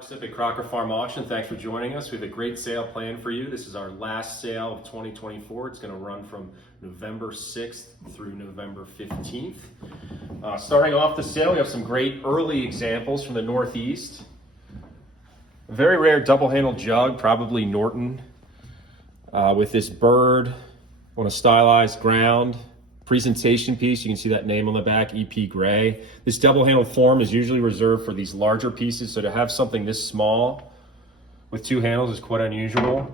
Mark's at Crocker Farm Auction. Thanks for joining us. We have a great sale planned for you. This is our last sale of 2024. It's going to run from November 6th through November 15th. Starting off the sale, we have some great early examples from the Northeast. A very rare double-handled jug, probably Norton, with this bird on a stylized ground. Presentation piece, you can see that name on the back, EP Gray. This double-handled form is usually reserved for these larger pieces, so to have something this small with two handles is quite unusual.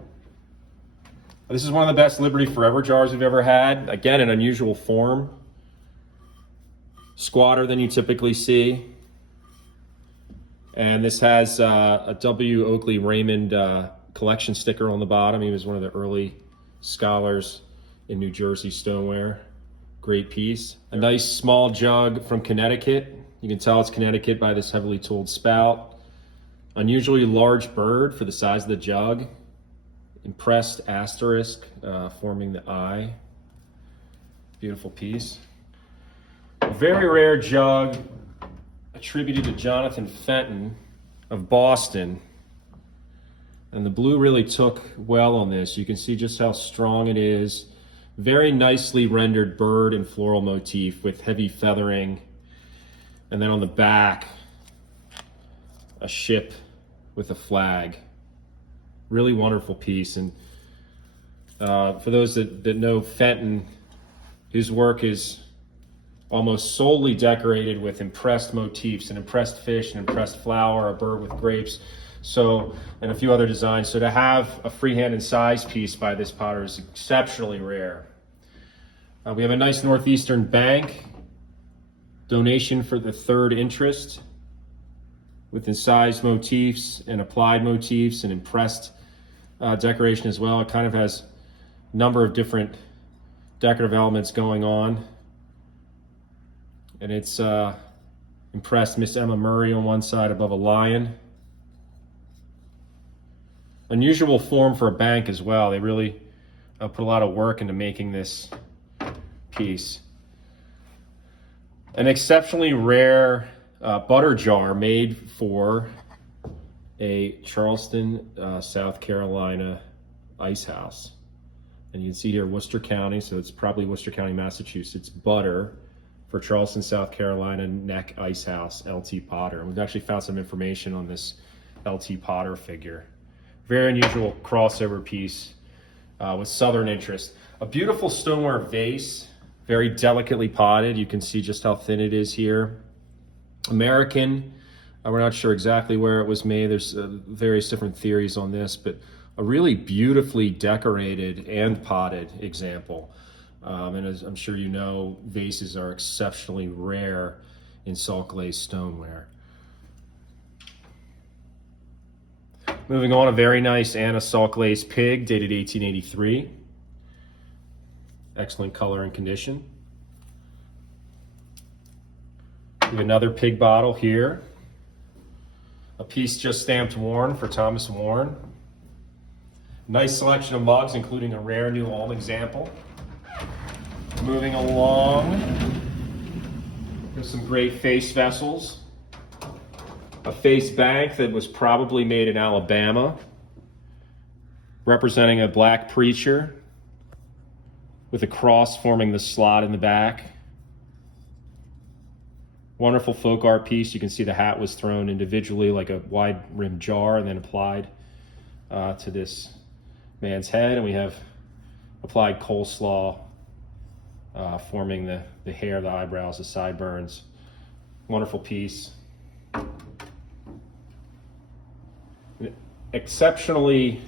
This is one of the best Liberty Forever jars we've ever had. Again, an unusual form. Squatter than you typically see. And this has a W. Oakley Raymond collection sticker on the bottom. He was one of the early scholars in New Jersey stoneware. Great piece. A nice small jug from Connecticut. You can tell it's Connecticut by this heavily tooled spout. Unusually large bird for the size of the jug. Impressed asterisk forming the eye. Beautiful piece. A very rare jug attributed to Jonathan Fenton of Boston. And the blue really took well on this. You can see just how strong it is. Very nicely rendered bird and floral motif with heavy feathering. And then on the back, a ship with a flag. Really wonderful piece. And for those that know Fenton, his work is almost solely decorated with impressed motifs, an impressed fish, an impressed flower, a bird with grapes, so, and a few other designs. So to have a freehand and size piece by this potter is exceptionally rare. We have a nice Northeastern bank donation for the third interest with incised motifs and applied motifs and impressed decoration as well. It kind of has a number of different decorative elements going on. And it's impressed Miss Emma Murray on one side above a lion. Unusual form for a bank as well. They really put a lot of work into making this piece. An exceptionally rare butter jar made for a Charleston, South Carolina ice house. And you can see here Worcester County, so it's probably Worcester County, Massachusetts, butter for Charleston, South Carolina neck ice house, LT Potter. And we've actually found some information on this LT Potter figure. Very unusual crossover piece with Southern interest. A beautiful stoneware vase, very delicately potted. You can see just how thin it is here. American, we're not sure exactly where it was made. There's various different theories on this, but a really beautifully decorated and potted example. And as I'm sure you know, vases are exceptionally rare in salt glaze stoneware. Moving on, a very nice Anna salt glaze pig dated 1883. Excellent color and condition. We have another pig bottle here. A piece just stamped Warren for Thomas Warren. Nice selection of mugs, including a rare New Ulm example. Moving along, there's some great face vessels. A face bank that was probably made in Alabama, representing a black preacher with a cross forming the slot in the back. Wonderful folk art piece. You can see the hat was thrown individually like a wide rimmed jar and then applied to this man's head. And we have applied coleslaw forming the hair, the eyebrows, the sideburns. Wonderful piece. An exceptionally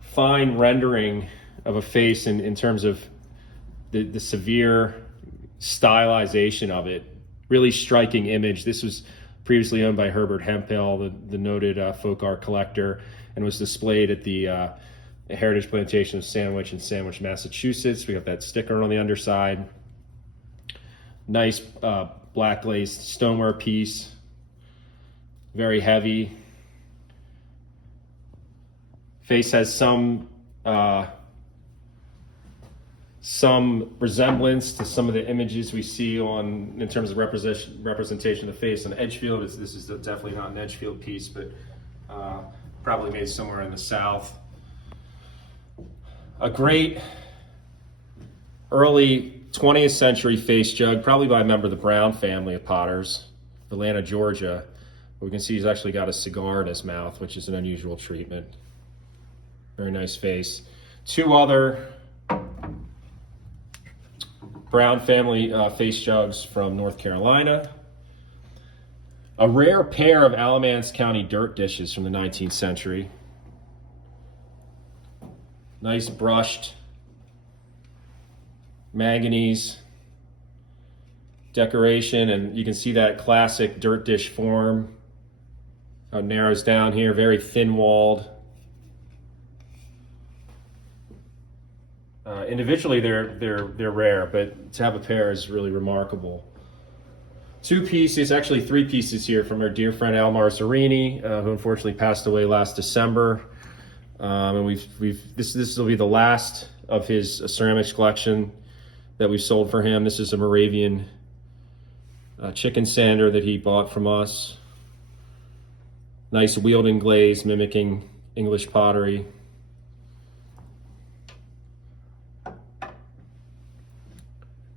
fine rendering of a face in terms of the severe stylization of it. Really striking image. This was previously owned by Herbert Hemphill, the noted folk art collector, and was displayed at the Heritage Plantation of Sandwich in Sandwich, Massachusetts. We got that sticker on the underside. Nice black glazed stoneware piece. Very heavy. Face has some some resemblance to some of the images we see in terms of representation of the face on Edgefield. This is definitely not an Edgefield piece, but probably made somewhere in the South. A great early 20th century face jug, probably by a member of the Brown family of potters, Atlanta, Georgia. We can see he's actually got a cigar in his mouth, which is an unusual treatment. Very nice face. Two other Brown family face jugs from North Carolina. A rare pair of Alamance County dirt dishes from the 19th century. Nice brushed manganese decoration, and you can see that classic dirt dish form. How it narrows down here, very thin walled. Individually, they're rare, but to have a pair is really remarkable. Two pieces, actually three pieces here from our dear friend Al Marzarini, who unfortunately passed away last December. And this will be the last of his ceramics collection that we've sold for him. This is a Moravian chicken sander that he bought from us. Nice wheeled and glaze, mimicking English pottery.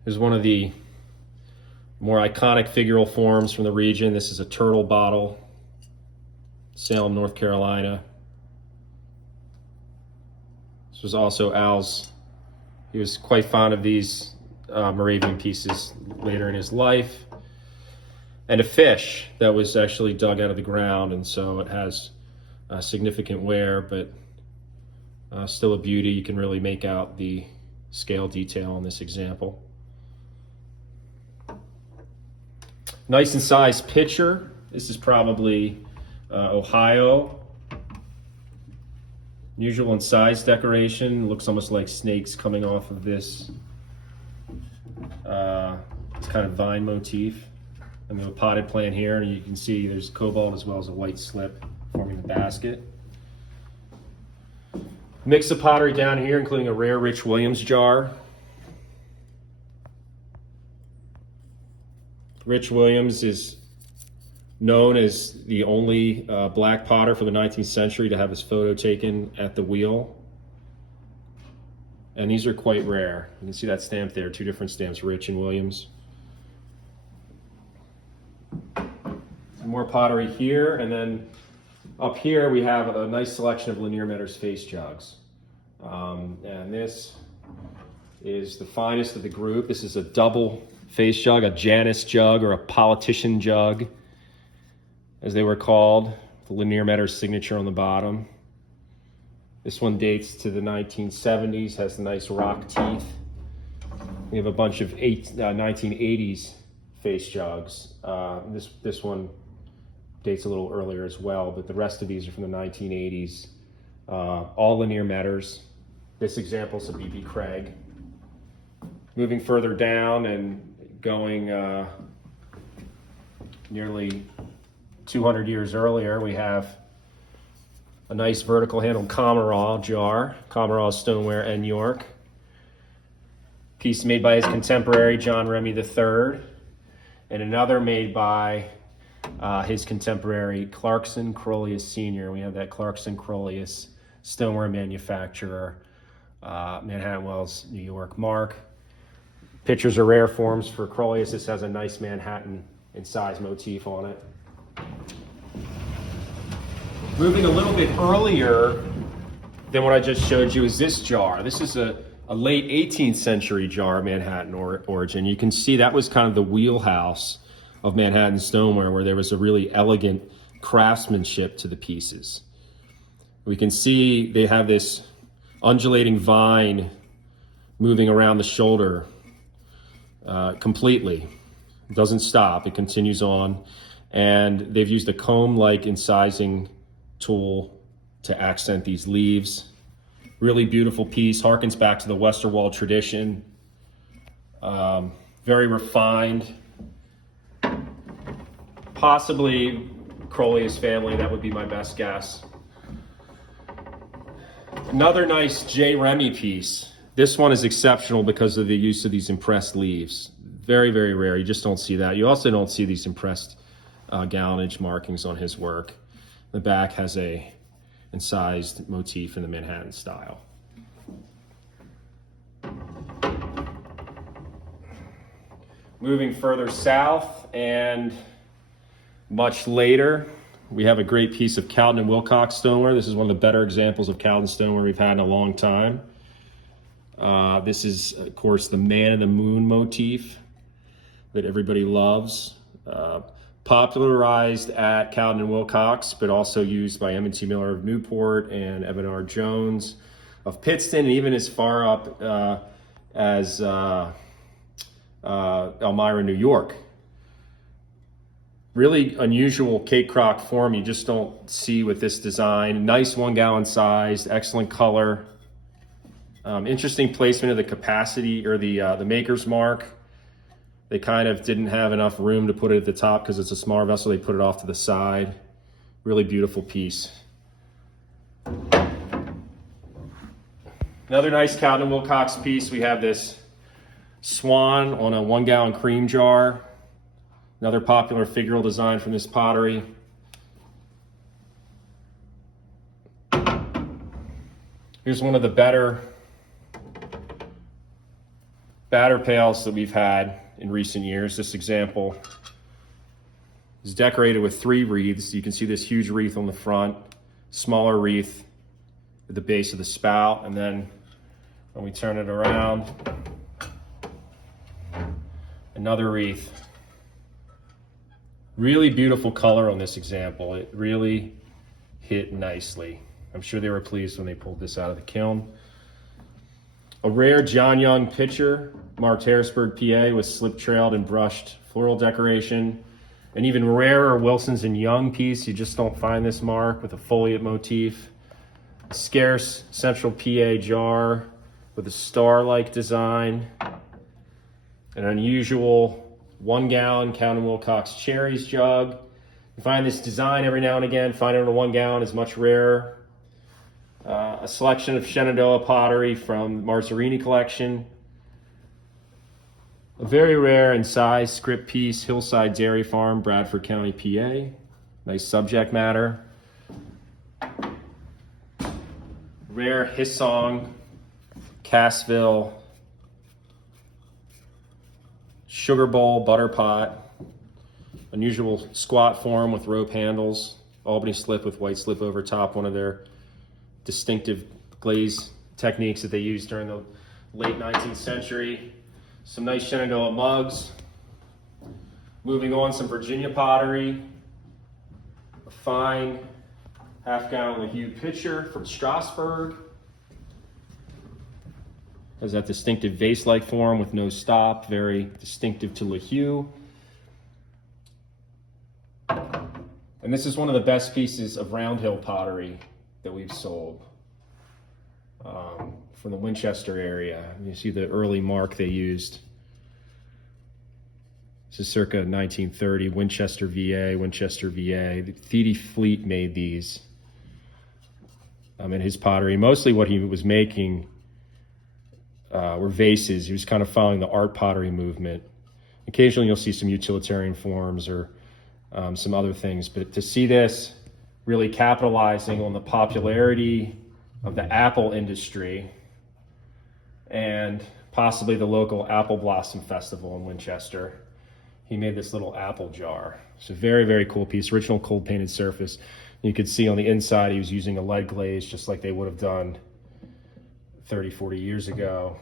Here's one of the more iconic figural forms from the region. This is a turtle bottle, Salem, North Carolina. This was also Al's. He was quite fond of these Moravian pieces later in his life. And a fish that was actually dug out of the ground, and so it has significant wear, but still a beauty. You can really make out the scale detail in this example. Nice and sized pitcher. This is probably Ohio. Unusual in size decoration. Looks almost like snakes coming off of this kind of vine motif. And we have a potted plant here, and you can see there's cobalt as well as a white slip forming the basket. Mix of pottery down here, including a rare Rich Williams jar. Rich Williams is known as the only black potter from the 19th century to have his photo taken at the wheel. And these are quite rare. You can see that stamp there, two different stamps, Rich and Williams. Some more pottery here, and then up here we have a nice selection of Lanier Meadows face jugs. And this is the finest of the group. This is a double face jug, a Janus jug or a politician jug, as they were called. The Lanier Meadows signature on the bottom. This one dates to the 1970s, has the nice rock teeth. We have a bunch of 1980s face jugs. This one dates a little earlier as well, but the rest of these are from the 1980s. All Lanier Meadows. This example is a B.B. Craig. Moving further down and going nearly 200 years earlier, we have a nice vertical handled Kamaraw jar, Kamaraw Stoneware and York. Piece made by his contemporary John Remy III, and another made by his contemporary Clarkson Crolius Sr. We have that Clarkson Crolius stoneware manufacturer, Manhattan Wells, New York mark. Pictures are rare forms for Crolius. This has a nice Manhattan in size motif on it. Moving a little bit earlier than what I just showed you is this jar. This is a late 18th century jar of Manhattan origin. You can see that was kind of the wheelhouse of Manhattan stoneware, where there was a really elegant craftsmanship to the pieces. We can see they have this undulating vine moving around the shoulder completely. It doesn't stop, it continues on. And they've used a comb-like incising tool to accent these leaves. Really beautiful piece, harkens back to the Westerwald tradition. Very refined. Possibly Crolius family, that would be my best guess. Another nice J. Remy piece. This one is exceptional because of the use of these impressed leaves. Very, very rare. You just don't see that. You also don't see these impressed gallonage markings on his work. The back has a incised motif in the Manhattan style. Moving further south and much later, we have a great piece of Cowden and Wilcox stoneware. This is one of the better examples of Cowden stoneware we've had in a long time. This is, of course, the Man in the Moon motif that everybody loves. Popularized at Cowden and Wilcox, but also used by M&T Miller of Newport and Evan R. Jones of Pittston, and even as far up as Elmira, New York. Really unusual Kate Crock form you just don't see with this design. Nice 1 gallon size, excellent color. Interesting placement of the capacity or the maker's mark. They kind of didn't have enough room to put it at the top because it's a smaller vessel. They put it off to the side. Really beautiful piece. Another nice Cowden Wilcox piece. We have this swan on a 1 gallon cream jar. Another popular figural design from this pottery. Here's one of the better batter pails that we've had in recent years. This example is decorated with 3 wreaths. You can see this huge wreath on the front, smaller wreath at the base of the spout, and then when we turn it around, another wreath. Really beautiful color on this example. It really hit nicely. I'm sure they were pleased when they pulled this out of the kiln. A rare John Young pitcher, marked Harrisburg, PA, with slip-trailed and brushed floral decoration. An even rarer Wilson's and Young piece. You just don't find this mark with a foliate motif. A scarce Central PA jar with a star-like design. An unusual 1 gallon Cowden Wilcox Cherries jug. You find this design every now and again. Find it in a 1 gallon is much rarer. A selection of Shenandoah pottery from Marzarini collection. A very rare in size script piece, Hillside Dairy Farm, Bradford County, PA. Nice subject matter. Rare Hissong, Cassville, sugar bowl, butter pot. Unusual squat form with rope handles. Albany slip with white slip over top, one of their distinctive glaze techniques that they used during the late 19th century. Some nice Shenandoah mugs. Moving on, some Virginia pottery. A fine half-gallon LeHue pitcher from Strasbourg. Has that distinctive vase-like form with no stop, very distinctive to LeHue. And this is one of the best pieces of Roundhill pottery that we've sold from the Winchester area. You see the early mark they used. This is circa 1930, Winchester, VA. The Thiede Fleet made these in his pottery. Mostly what he was making were vases. He was kind of following the art pottery movement. Occasionally you'll see some utilitarian forms or some other things, but to see this really capitalizing on the popularity of the apple industry and possibly the local Apple Blossom Festival in Winchester. He made this little apple jar. It's a very, very cool piece, original cold painted surface. You could see on the inside he was using a lead glaze just like they would have done 30, 40 years ago.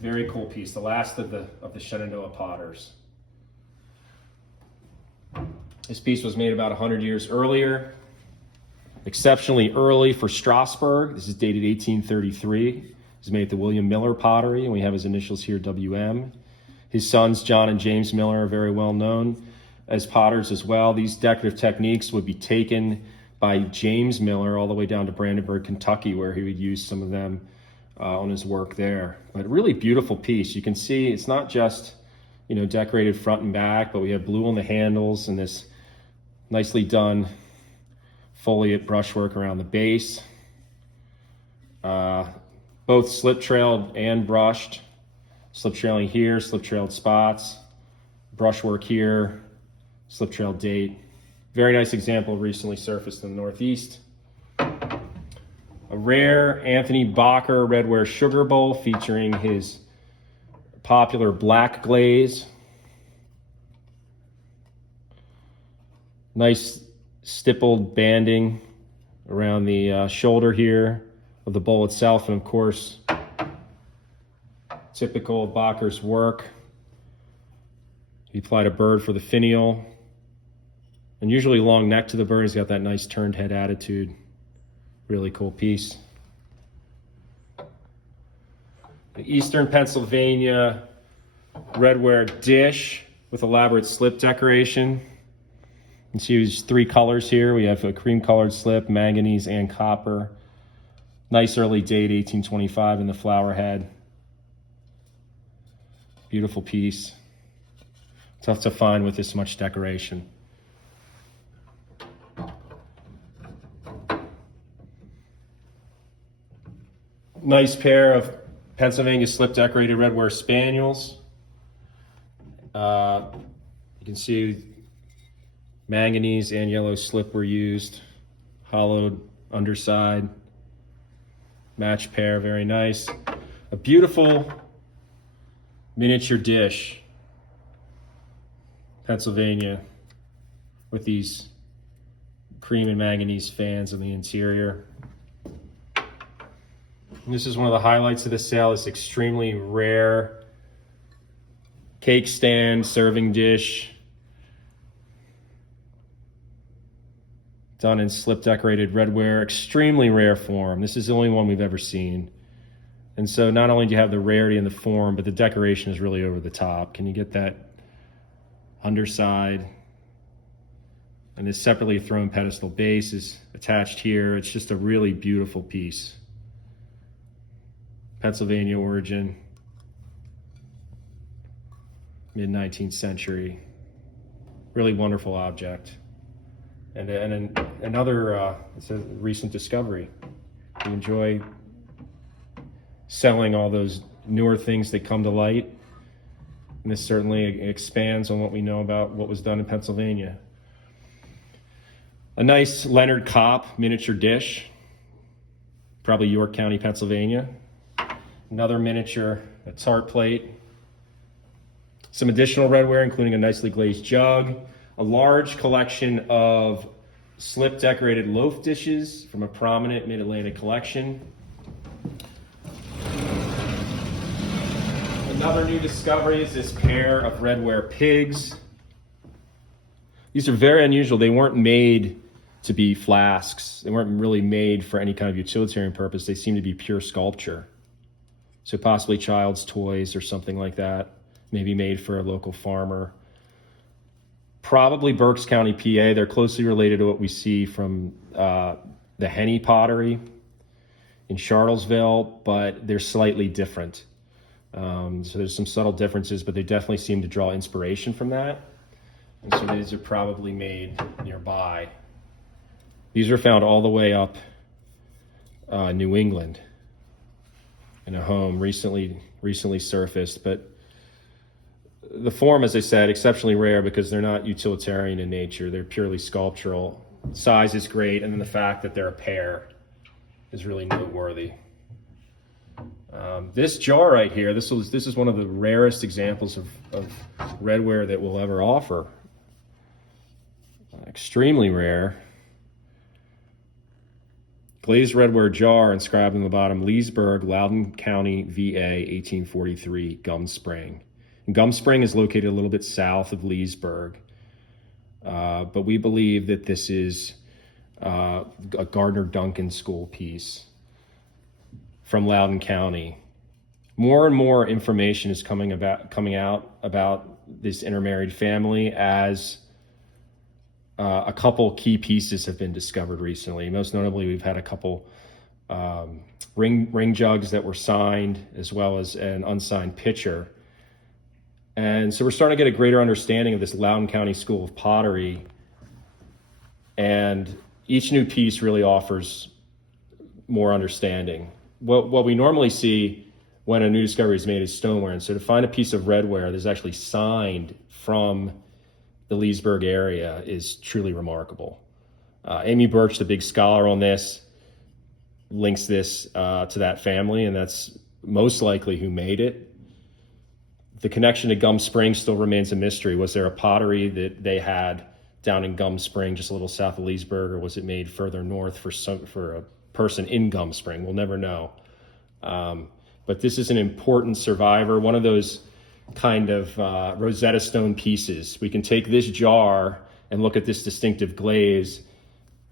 Very cool piece, the last of the Shenandoah potters. This piece was made about 100 years earlier, exceptionally early for Strasbourg. This is dated 1833. It was made at the William Miller Pottery, and we have his initials here, WM. His sons, John and James Miller, are very well known as potters as well. These decorative techniques would be taken by James Miller all the way down to Brandenburg, Kentucky, where he would use some of them on his work there. But really beautiful piece. You can see it's not just, decorated front and back, but we have blue on the handles and this nicely done foliate brushwork around the base. Both slip trailed and brushed. Slip trailing here, slip trailed spots, brushwork here, slip trailed date. Very nice example recently surfaced in the Northeast. A rare Anthony Bacher Redware Sugar Bowl featuring his popular black glaze. Nice stippled banding around the shoulder here of the bowl itself, and of course, typical of Bacher's work. He applied a bird for the finial. Unusually long neck to the bird. He's got that nice turned head attitude. Really cool piece. The Eastern Pennsylvania Redware dish with elaborate slip decoration. You can see there's 3 colors here. We have a cream colored slip, manganese, and copper. Nice early date, 1825 in the flower head. Beautiful piece. Tough to find with this much decoration. Nice pair of Pennsylvania slip decorated Redware Spaniels. You can see manganese and yellow slip were used. Hollowed underside. Match pair, very nice. A beautiful miniature dish. Pennsylvania with these cream and manganese fans on the interior. And this is one of the highlights of the sale, this extremely rare cake stand, serving dish, done in slip decorated Redware, extremely rare form. This is the only one we've ever seen. And so not only do you have the rarity in the form, but the decoration is really over the top. Can you get that underside? And this separately thrown pedestal base is attached here. It's just a really beautiful piece. Pennsylvania origin, mid-19th century. Really wonderful object. And another, it's a recent discovery. We enjoy selling all those newer things that come to light. And this certainly expands on what we know about what was done in Pennsylvania. A nice Leonard Kopp miniature dish, probably York County, Pennsylvania. Another miniature, a tart plate. Some additional Redware, including a nicely glazed jug. A large collection of slip decorated loaf dishes from a prominent Mid-Atlantic collection. Another new discovery is this pair of Redware pigs. These are very unusual. They weren't made to be flasks. They weren't really made for any kind of utilitarian purpose. They seem to be pure sculpture. So possibly child's toys or something like that, maybe made for a local farmer. Probably Berks County, PA. They're closely related to what we see from the Henny pottery in Charlottesville, but they're slightly different. So there's some subtle differences, but they definitely seem to draw inspiration from that. And so these are probably made nearby. These are found all the way up New England in a home recently surfaced, but the form, as I said, exceptionally rare because they're not utilitarian in nature. They're purely sculptural. Size is great, and then the fact that they're a pair is really noteworthy. This jar right here, this is one of the rarest examples of Redware that we'll ever offer. Extremely rare. Glazed Redware jar inscribed on the bottom, Leesburg, Loudoun County, VA, 1843, Gum Spring. And Gum Spring is located a little bit south of Leesburg, but we believe that this is a Gardner Duncan School piece from Loudoun County. More and more information is coming out about this intermarried family as a couple key pieces have been discovered recently. Most notably, we've had a couple ring jugs that were signed, as well as an unsigned pitcher. And so we're starting to get a greater understanding of this Loudoun County School of Pottery. And each new piece really offers more understanding. what we normally see when a new discovery is made is stoneware. And so to find a piece of redware that's actually signed from the Leesburg area is truly remarkable. Amy Birch, the big scholar on this, links this to that family, and that's most likely who made it. The connection to Gum Spring still remains a mystery. Was there a pottery that they had down in Gum Spring, just a little south of Leesburg, or was it made further north for a person in Gum Spring? We'll never know. But this is an important survivor, one of those kind of Rosetta Stone pieces. We can take this jar and look at this distinctive glaze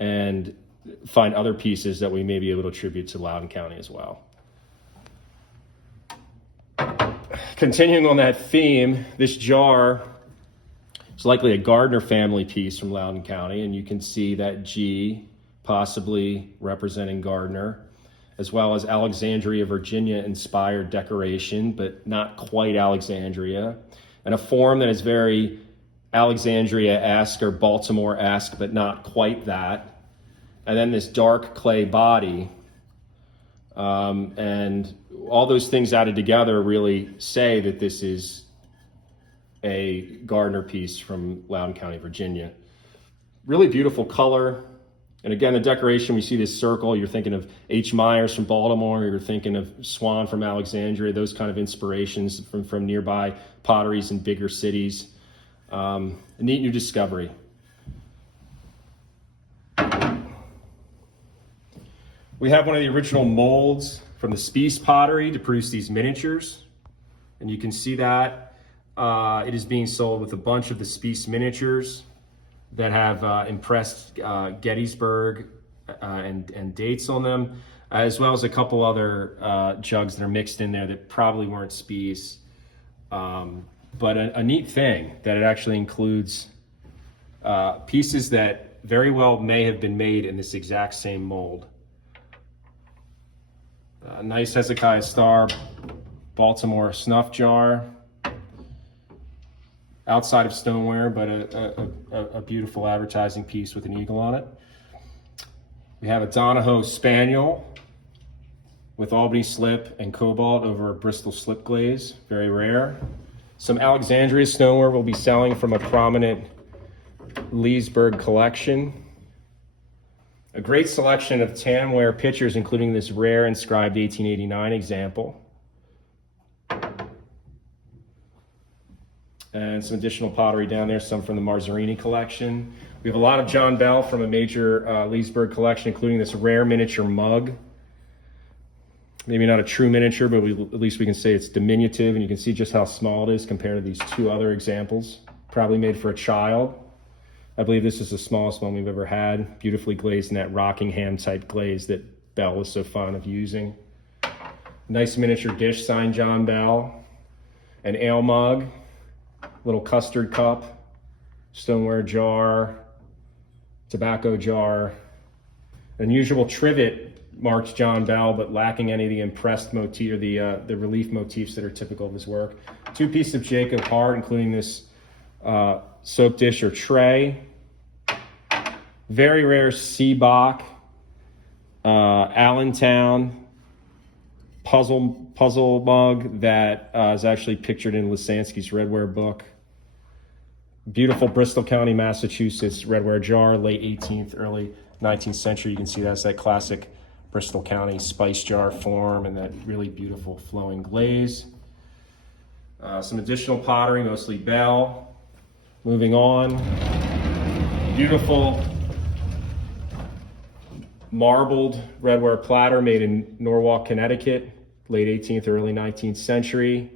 and find other pieces that we may be able to attribute to Loudoun County as well. Continuing on that theme, this jar is likely a Gardner family piece from Loudoun County, and you can see that G possibly representing Gardner, as well as Alexandria, Virginia inspired decoration, but not quite Alexandria, and a form that is very Alexandria-esque or Baltimore-esque, but not quite that. And then this dark clay body, and all those things added together really say that this is a Gardner piece from Loudoun County, Virginia. Really beautiful color. And again, the decoration, we see this circle. You're thinking of H. Myers from Baltimore. You're thinking of Swan from Alexandria, those kind of inspirations from nearby potteries in bigger cities. A neat new discovery. We have one of the original molds from the Spies pottery to produce these miniatures. And you can see that it is being sold with a bunch of the Spies miniatures that have impressed Gettysburg and dates on them, as well as a couple other jugs that are mixed in there that probably weren't Spies. But a neat thing that it actually includes pieces that very well may have been made in this exact same mold. A nice Hezekiah Star Baltimore snuff jar, outside of stoneware, but a beautiful advertising piece with an eagle on it. We have a Donahoe Spaniel with Albany slip and cobalt over a Bristol slip glaze, very rare. Some Alexandria stoneware will be selling from a prominent Leesburg collection. A great selection of tanware pitchers, including this rare inscribed 1889 example. And some additional pottery down there, some from the Marzarini collection. We have a lot of John Bell from a major Leesburg collection, including this rare miniature mug. Maybe not a true miniature, but at least we can say it's diminutive, and you can see just how small it is compared to these two other examples. Probably made for a child. I believe this is the smallest one we've ever had, beautifully glazed in that Rockingham type glaze that Bell was so fond of using. Nice miniature dish signed John Bell. An ale mug, little custard cup, stoneware jar, tobacco jar. Unusual trivet marked John Bell, but lacking any of the impressed motif or the relief motifs that are typical of his work. Two pieces of Jacob Hart, including this soap dish or tray. Very rare Seebach, Allentown puzzle mug that is actually pictured in Lisansky's Redware book. Beautiful Bristol County, Massachusetts Redware jar, late 18th, early 19th century. You can see that's that classic Bristol County spice jar form and that really beautiful flowing glaze. Some additional pottery, mostly Bell. Moving on, beautiful marbled redware platter made in Norwalk, Connecticut, late 18th, early 19th century.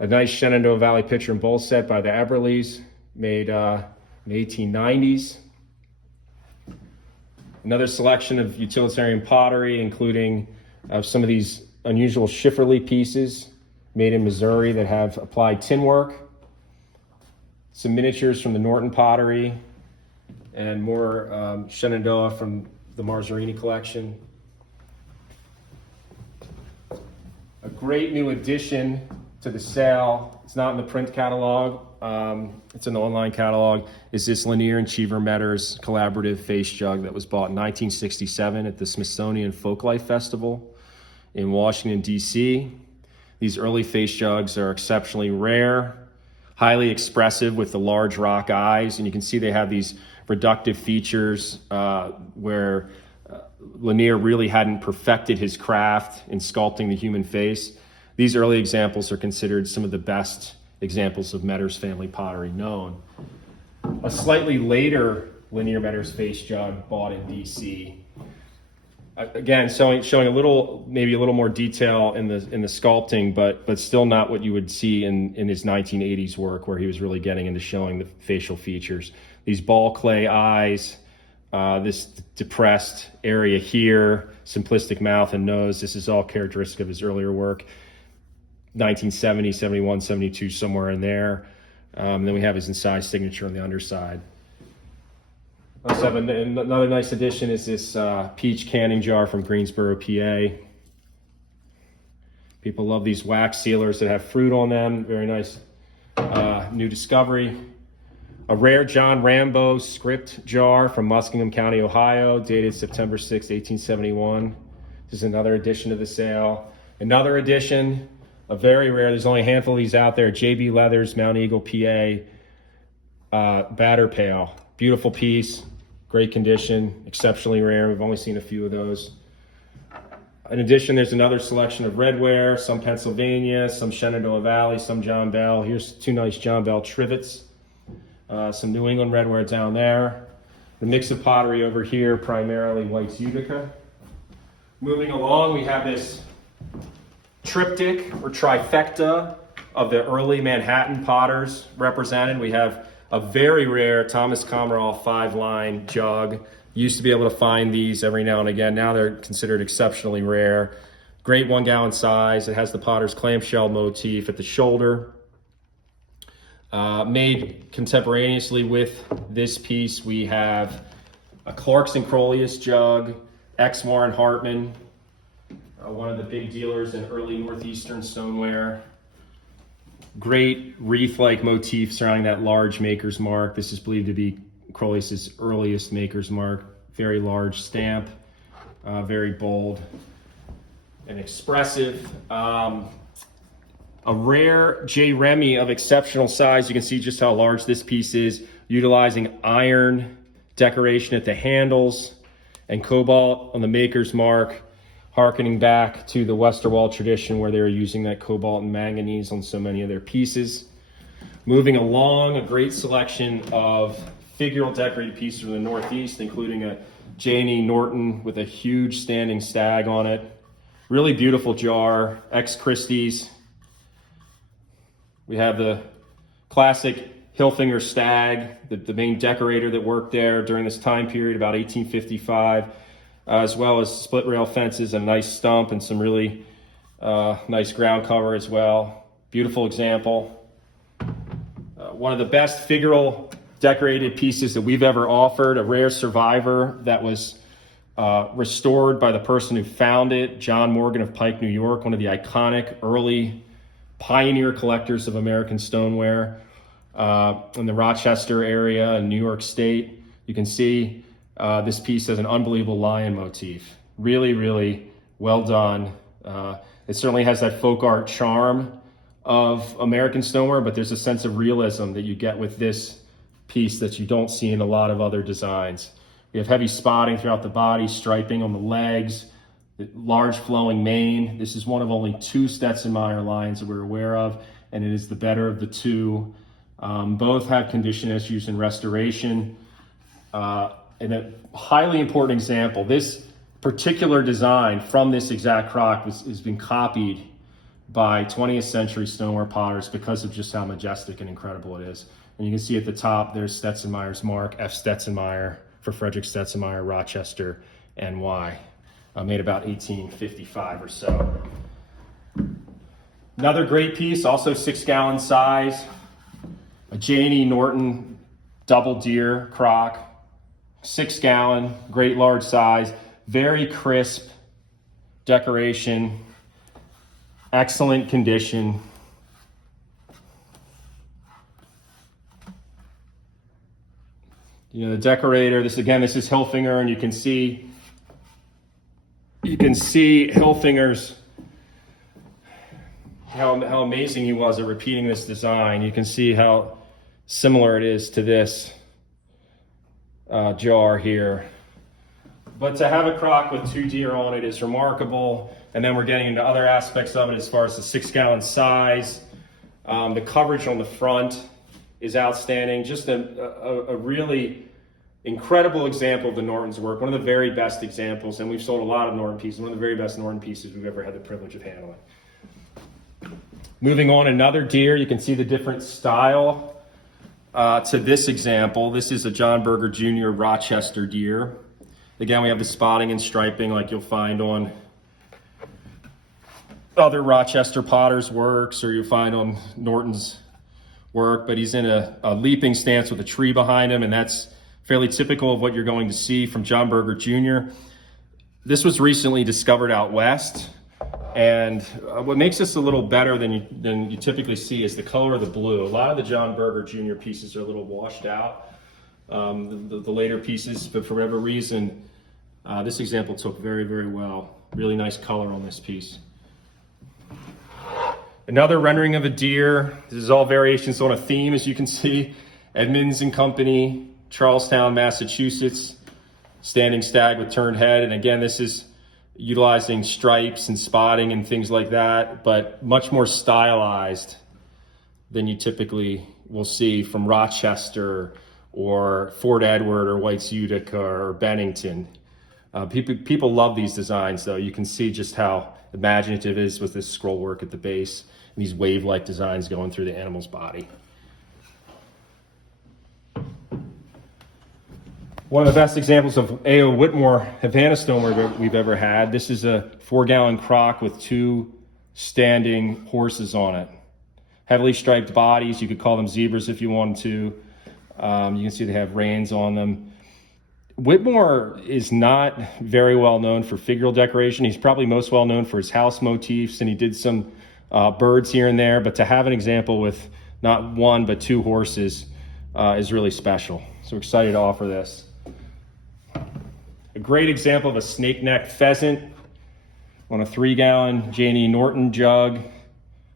A nice Shenandoah Valley pitcher and bowl set by the Eberleys, made in the 1890s. Another selection of utilitarian pottery, including some of these unusual Schifferle pieces made in Missouri that have applied tin work. Some miniatures from the Norton pottery, and more Shenandoah from the Marzarini collection. A great new addition to the sale. It's not in the print catalog. It's in the online catalog. Is this Lanier and Cheever Metters collaborative face jug that was bought in 1967 at the Smithsonian Folklife Festival. in Washington, D.C. These early face jugs are exceptionally rare, highly expressive with the large rock eyes, and you can see they have these reductive features where Lanier really hadn't perfected his craft in sculpting the human face. These early examples are considered some of the best examples of Metters family pottery known. A slightly later Lanier Metters face jug bought in DC. Again, showing a little, maybe a little more detail in the sculpting, but still not what you would see in his 1980s work, where he was really getting into showing the facial features. These ball clay eyes, this depressed area here, simplistic mouth and nose. This is all characteristic of his earlier work. 1970, 71, 72, somewhere in there. Then we have his incised signature on the underside. Also have another nice addition is this peach canning jar from Greensboro, PA. People love these wax sealers that have fruit on them. Very nice new discovery. A rare John Rambo script jar from Muskingum County, Ohio, dated September 6, 1871. This is another addition to the sale. Another addition, a very rare, there's only a handful of these out there, JB Leathers, Mount Eagle, PA, batter pail. Beautiful piece, great condition, exceptionally rare. We've only seen a few of those. In addition, there's another selection of Redware, some Pennsylvania, some Shenandoah Valley, some John Bell. Here's two nice John Bell trivets. Some New England Redware down there. The mix of pottery over here, primarily White's Utica. Moving along, we have this triptych or trifecta of the early Manhattan potters represented. We have a very rare Thomas Comerall 5-line jug. Used to be able to find these every now and again. Now they're considered exceptionally rare. Great 1 gallon size. It has the potter's clamshell motif at the shoulder. Made contemporaneously with this piece, we have a Clarkson Crolius jug, Exmoor and Hartman, one of the big dealers in early Northeastern stoneware. Great wreath-like motif surrounding that large maker's mark. This is believed to be Crolius's earliest maker's mark. Very large stamp, very bold and expressive. A rare J. Remy of exceptional size. You can see just how large this piece is, utilizing iron decoration at the handles and cobalt on the maker's mark, harkening back to the Westerwald tradition where they were using that cobalt and manganese on so many of their pieces. Moving along, a great selection of figural decorated pieces from the Northeast, including a J&E Norton with a huge standing stag on it. Really beautiful jar, ex Christie's. We have the classic Hilfinger stag, the main decorator that worked there during this time period, about 1855, as well as split rail fences, a nice stump, and some really nice ground cover as well. Beautiful example. One of the best figural decorated pieces that we've ever offered, a rare survivor that was restored by the person who found it, John Morgan of Pike, New York, one of the iconic early pioneer collectors of American stoneware in the Rochester area in New York State. You can see this piece has an unbelievable lion motif. Really, really well done. It certainly has that folk art charm of American stoneware, but there's a sense of realism that you get with this piece that you don't see in a lot of other designs. We have heavy spotting throughout the body, striping on the legs, large flowing mane. This is one of only 2 Stetson Meyer lines that we're aware of, and it is the better of the 2. Both have condition issues and restoration. And a highly important example, this particular design from this exact crock has been copied by 20th century stoneware potters because of just how majestic and incredible it is. And you can see at the top, there's Stetson Meyer's mark, F. Stetson Meyer for Frederick Stetson Meyer, Rochester, NY. Made about 1855 or so. Another great piece, also 6 gallon size, a J&E Norton double deer crock, 6 gallon, great large size, very crisp decoration, excellent condition. You know, the decorator, this is Hilfinger, and you can see Hilfinger's how amazing he was at repeating this design. You can see how similar it is to this jar here. But to have a crock with 2 deer on it is remarkable. And then we're getting into other aspects of it as far as the 6-gallon size. The coverage on the front is outstanding. Just a really incredible example of the Norton's work. One of the very best examples, and we've sold a lot of Norton pieces, one of the very best Norton pieces we've ever had the privilege of handling. Moving on, another deer. You can see the different style to this example. This is a John Berger Jr. Rochester deer. Again, we have the spotting and striping like you'll find on other Rochester potters' works, or you'll find on Norton's work, but he's in a leaping stance with a tree behind him, and that's fairly typical of what you're going to see from John Berger Jr. This was recently discovered out west, and what makes this a little better than you typically see is the color of the blue. A lot of the John Berger Jr. pieces are a little washed out, the later pieces, but for whatever reason, this example took very, very well. Really nice color on this piece. Another rendering of a deer. This is all variations on a theme, as you can see. Edmonds and Company, Charlestown, Massachusetts. Standing stag with turned head. And again, this is utilizing stripes and spotting and things like that, but much more stylized than you typically will see from Rochester or Fort Edward or White's Utica or Bennington. People love these designs, though. You can see just how imaginative it is with this scroll work at the base and these wave-like designs going through the animal's body. One of the best examples of A.O. Whitmore Havana stoneware we've ever had. This is a 4-gallon crock with 2 standing horses on it. Heavily striped bodies. You could call them zebras if you wanted to. You can see they have reins on them. Whitmore is not very well known for figural decoration. He's probably most well known for his house motifs, and he did some birds here and there. But to have an example with not 1 but 2 horses is really special. So we're excited to offer this. A great example of a snake-necked pheasant on a 3-gallon J&E Norton jug.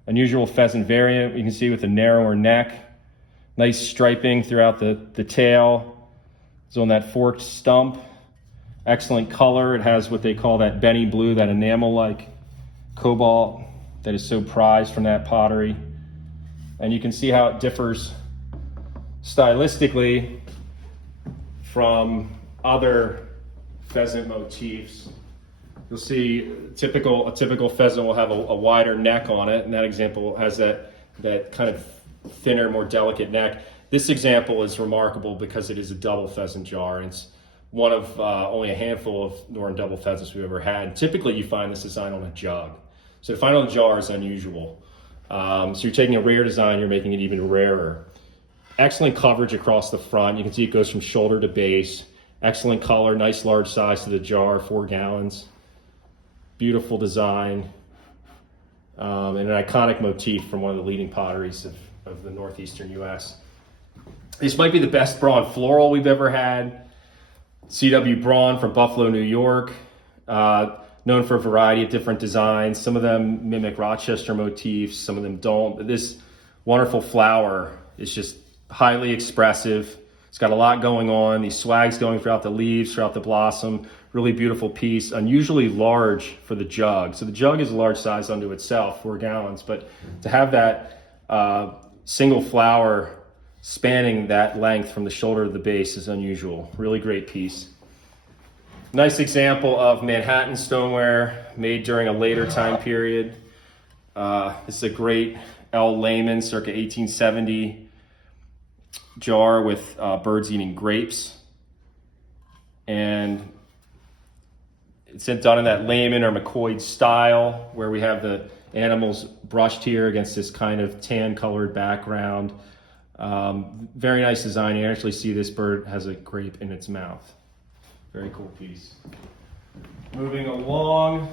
Unusual pheasant variant, you can see with a narrower neck. Nice striping throughout the tail. It's on that forked stump. Excellent color. It has what they call that Benny blue, that enamel-like cobalt that is so prized from that pottery. And you can see how it differs stylistically from other pheasant motifs. You'll see a typical pheasant will have a wider neck on it, and that example has that kind of thinner, more delicate neck. This example is remarkable because it is a double pheasant jar, and it's one of only a handful of Norton double pheasants we've ever had. Typically, you find this design on a jug. So to find on a jar is unusual. So you're taking a rare design, you're making it even rarer. Excellent coverage across the front. You can see it goes from shoulder to base. Excellent color, nice large size to the jar, 4 gallons. Beautiful design. And an iconic motif from one of the leading potteries of the northeastern U.S. This might be the best brawn floral we've ever had. C.W. Braun from Buffalo, New York. Known for a variety of different designs. Some of them mimic Rochester motifs, some of them don't. But this wonderful flower is just highly expressive. It's got a lot going on. These swags going throughout the leaves, throughout the blossom. Really beautiful piece. Unusually large for the jug. So the jug is a large size unto itself, 4 gallons. But to have that single flower spanning that length from the shoulder to the base is unusual. Really great piece. Nice example of Manhattan stoneware made during a later time period. This is a great L. Lehman circa 1870 jar with birds eating grapes. And it's done in that Lehman or McCoy style where we have the animals brushed here against this kind of tan colored background. Very nice design. You actually see this bird has a grape in its mouth. Very cool piece. Moving along,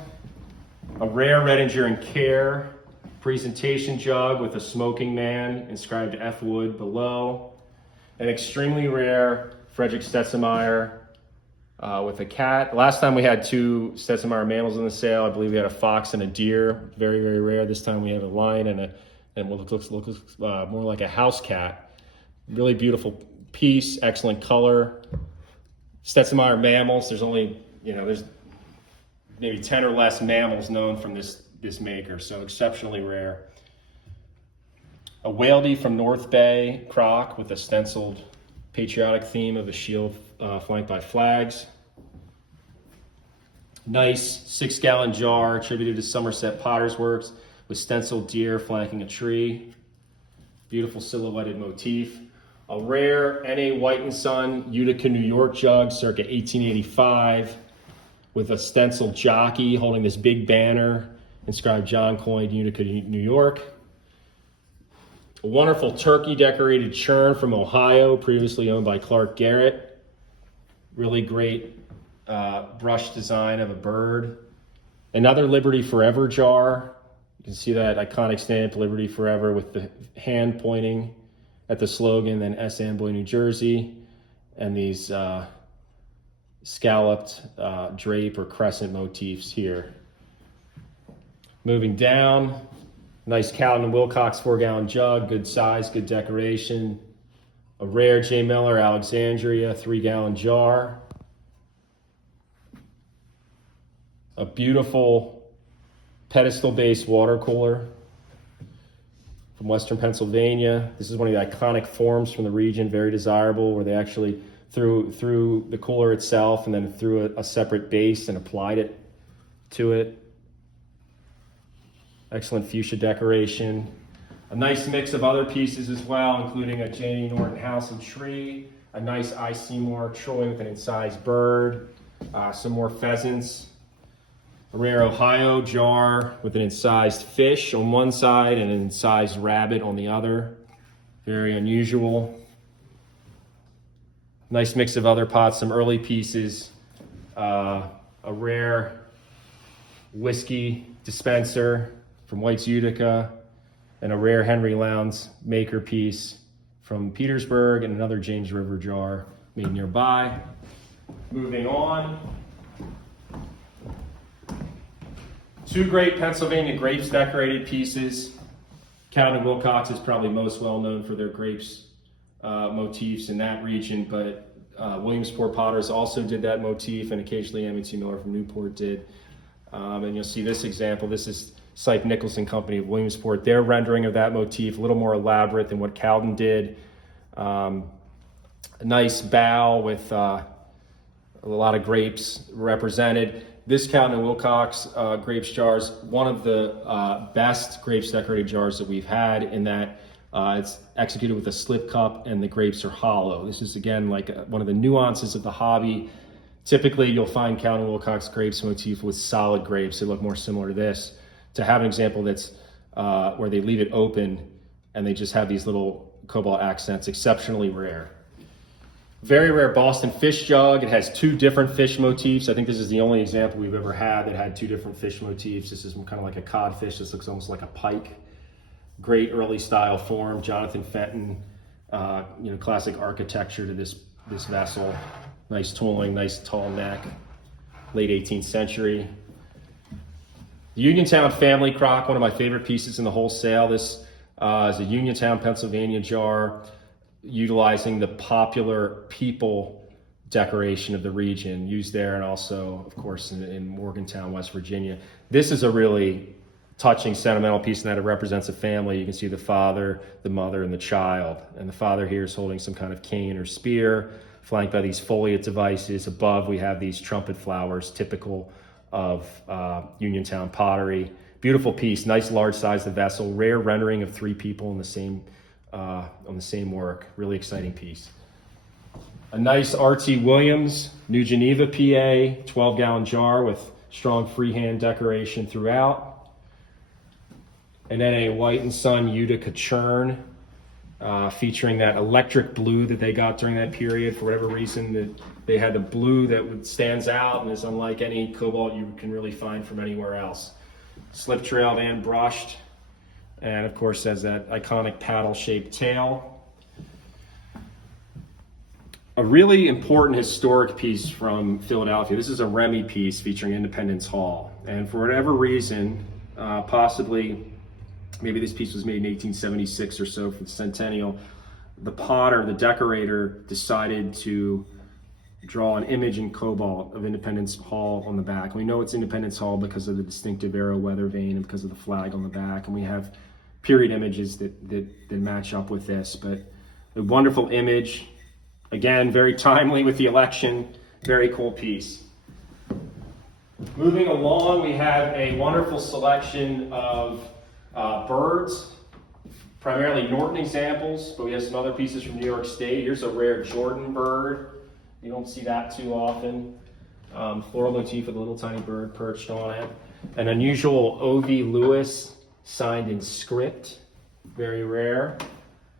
a rare red enduring care presentation jug with a smoking man inscribed F. Wood below. An extremely rare Frederick Stetzemeyer with a cat. Last time we had 2 Stetson-Meyer mammals in the sale. I believe we had a fox and a deer. Very, very rare. This time we have a lion and what looks more like a house cat. Really beautiful piece, excellent color. Stetson-Meyer mammals. There's only, there's maybe 10 or less mammals known from this maker, so exceptionally rare. A Whaley from North Bay croc with a stenciled patriotic theme of a shield flanked by flags. Nice 6-gallon jar attributed to Somerset Potter's Works with stenciled deer flanking a tree. Beautiful silhouetted motif. A rare N.A. White & Son Utica, New York jug circa 1885 with a stenciled jockey holding this big banner inscribed John Coyne, Utica, New York. A wonderful turkey decorated churn from Ohio, previously owned by Clark Garrett. Really great brush design of a bird. Another Liberty Forever jar. You can see that iconic stamp, Liberty Forever, with the hand pointing at the slogan, then S. Amboy, New Jersey, and these scalloped drape or crescent motifs here. Moving down, nice Cowden & Wilcox 4-gallon jug, good size, good decoration. A rare J. Miller Alexandria 3-gallon jar. A beautiful pedestal-based water cooler from Western Pennsylvania. This is one of the iconic forms from the region, very desirable, where they actually threw the cooler itself and then threw a separate base and applied it to it. Excellent fuchsia decoration. A nice mix of other pieces as well, including a Janie Norton house and tree, a nice I. Seymour Troy with an incised bird, some more pheasants, a rare Ohio jar with an incised fish on one side and an incised rabbit on the other. Very unusual. Nice mix of other pots, some early pieces, a rare whiskey dispenser from White's Utica, and a rare Henry Lowndes maker piece from Petersburg, and another James River jar made nearby. Moving on. 2 great Pennsylvania grapes decorated pieces. Cowden & Wilcox is probably most well known for their grapes motifs in that region, but Williamsport Potters also did that motif, and occasionally M&T Miller from Newport did. And you'll see this example. This is Syke Nicholson Company of Williamsport. Their rendering of that motif, a little more elaborate than what Cowden did. A nice bow with a lot of grapes represented. This Cowden & Wilcox grapes jars, one of the best grapes decorated jars that we've had, in that it's executed with a slip cup and the grapes are hollow. This is, again, like one of the nuances of the hobby. Typically, you'll find Cowden & Wilcox grapes motif with solid grapes. They look more similar to this. To have an example that's where they leave it open and they just have these little cobalt accents, exceptionally rare. Very rare Boston fish jug. It has 2 different fish motifs. I think this is the only example we've ever had that had 2 different fish motifs. This is kind of like a codfish. This looks almost like a pike. Great early style form. Jonathan Fenton, classic architecture to this vessel. Nice tooling, nice tall neck. Late 18th century. The Uniontown family crock, one of my favorite pieces in the whole sale. This is a Uniontown, Pennsylvania jar, utilizing the popular people decoration of the region, used there and also, of course, in Morgantown, West Virginia. This is a really touching, sentimental piece in that it represents a family. You can see the father, the mother, and the child. And the father here is holding some kind of cane or spear, flanked by these foliate devices. Above, we have these trumpet flowers, typical of Uniontown pottery. Beautiful piece, nice large size of vessel, rare rendering of 3 people on the same work. Really exciting piece. A nice R.T. Williams, New Geneva, PA, 12-gallon jar with strong freehand decoration throughout. And then a White & Son Utica churn, featuring that electric blue that they got during that period. For whatever reason, that they had the blue that stands out and is unlike any cobalt you can really find from anywhere else. Slip trailed and brushed, and of course has that iconic paddle-shaped tail. A really important historic piece from Philadelphia. This is a Remy piece featuring Independence Hall. And for whatever reason, possibly, maybe this piece was made in 1876 or so for the centennial, the potter, the decorator, decided to draw an image in cobalt of Independence Hall on the back. We know it's Independence Hall because of the distinctive arrow weather vane and because of the flag on the back. And we have period images that match up with this. But a wonderful image. Again, very timely with the election. Very cool piece. Moving along, we have a wonderful selection of birds, primarily Norton examples, but we have some other pieces from New York State. Here's a rare Jordan bird. You don't see that too often. Floral motif with a little tiny bird perched on it. An unusual O.V. Lewis signed in script, very rare.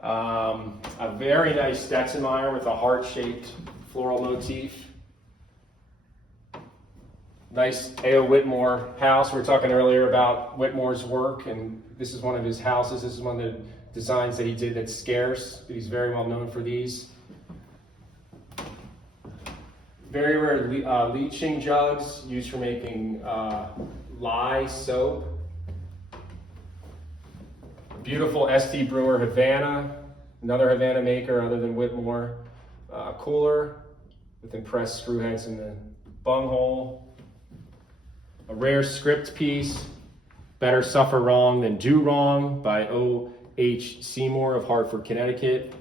A very nice Dexenmeyer with a heart-shaped floral motif. Nice A.O. Whitmore house. We were talking earlier about Whitmore's work, and this is one of his houses. This is one of the designs that he did that's scarce, but he's very well known for these. Very rare leaching jugs used for making lye soap. Beautiful S.D. Brewer Havana, another Havana maker other than Whitmore. Cooler with impressed screw heads in the bunghole. A rare script piece, Better Suffer Wrong Than Do Wrong by O.H. Seymour of Hartford, Connecticut.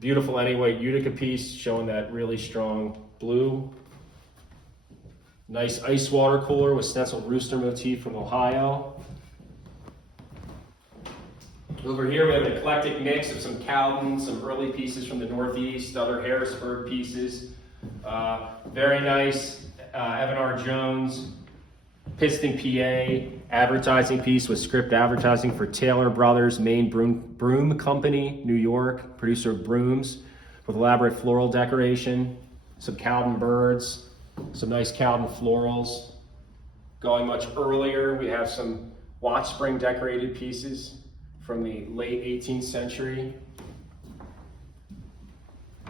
Beautiful anyway Utica piece showing that really strong blue. Nice ice water cooler with stenciled rooster motif from Ohio. Over here we have an eclectic mix of some Cowden, some early pieces from the Northeast, other Harrisburg pieces. Very nice Evan R. Jones, Piston PA advertising piece with script advertising for Taylor Brothers, Maine Broom Company, New York, producer of brooms, with elaborate floral decoration. Some Cowden birds, some nice Cowden florals. Going much earlier, we have some watch spring decorated pieces from the late 18th century.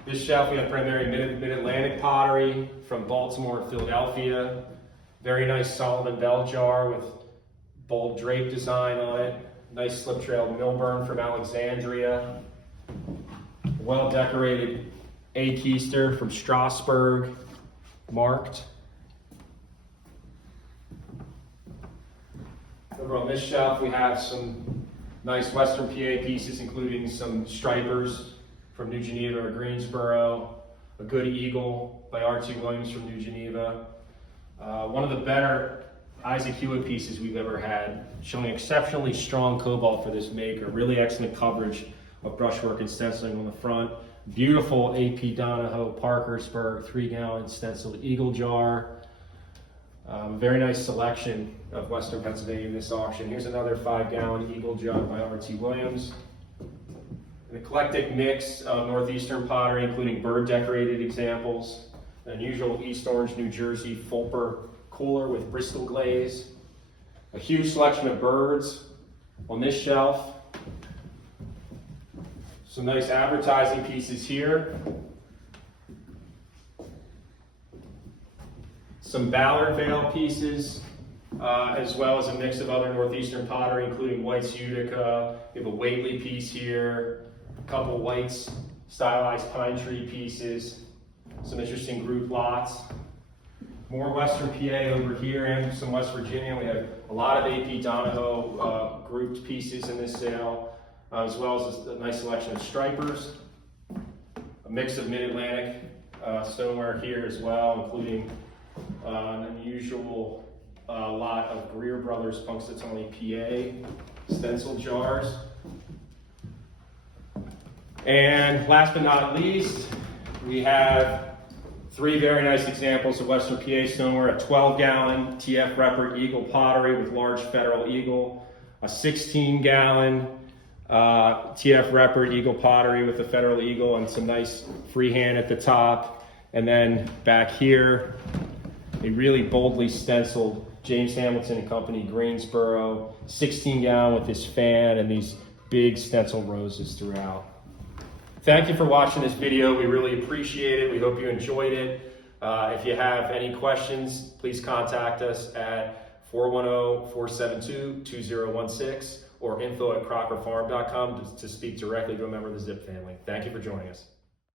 This shelf, we have primarily mid-Atlantic pottery from Baltimore and Philadelphia. Very nice Solomon bell jar with bold drape design on it. Nice slip-trailed Milburn from Alexandria. Well-decorated A. Keister from Strasbourg, marked. Over on this shelf, we have some nice Western PA pieces, including some stripers from New Geneva or Greensboro, a good eagle by R.T. Williams from New Geneva. One of the better Isaac Hewitt pieces we've ever had, showing exceptionally strong cobalt for this maker. Really excellent coverage of brushwork and stenciling on the front. Beautiful A.P. Donahoe Parkersburg 3-gallon stenciled eagle jar. Very nice selection of Western Pennsylvania in this auction. Here's another 5-gallon eagle jug by R.T. Williams. An eclectic mix of Northeastern pottery, including bird decorated examples. An unusual East Orange, New Jersey Fulper cooler with Bristol glaze. A huge selection of birds on this shelf. Some nice advertising pieces here. Some Ballard Vale pieces, as well as a mix of other Northeastern pottery, including White's Utica. We have a Whately piece here, a couple White's stylized pine tree pieces, some interesting group lots. More Western PA over here and some West Virginia. We have a lot of A.P. Donahoe grouped pieces in this sale, as well as a nice selection of stripers. A mix of Mid-Atlantic stoneware here as well, including an unusual lot of Greer Brothers Punxsutawney, PA stencil jars. And last but not least, we have 3 very nice examples of Western PA stoneware: a 12-gallon TF Repert Eagle pottery with large federal eagle, a 16-gallon TF Repert Eagle pottery with the federal eagle and some nice freehand at the top, and then back here, a really boldly stenciled James Hamilton and Company Greensboro 16-gallon with this fan and these big stencil roses throughout. Thank you for watching this video. We really appreciate it. We hope you enjoyed it. If you have any questions, please contact us at 410-472-2016 or info@crockerfarm.com to speak directly to a member of the Zip family. Thank you for joining us.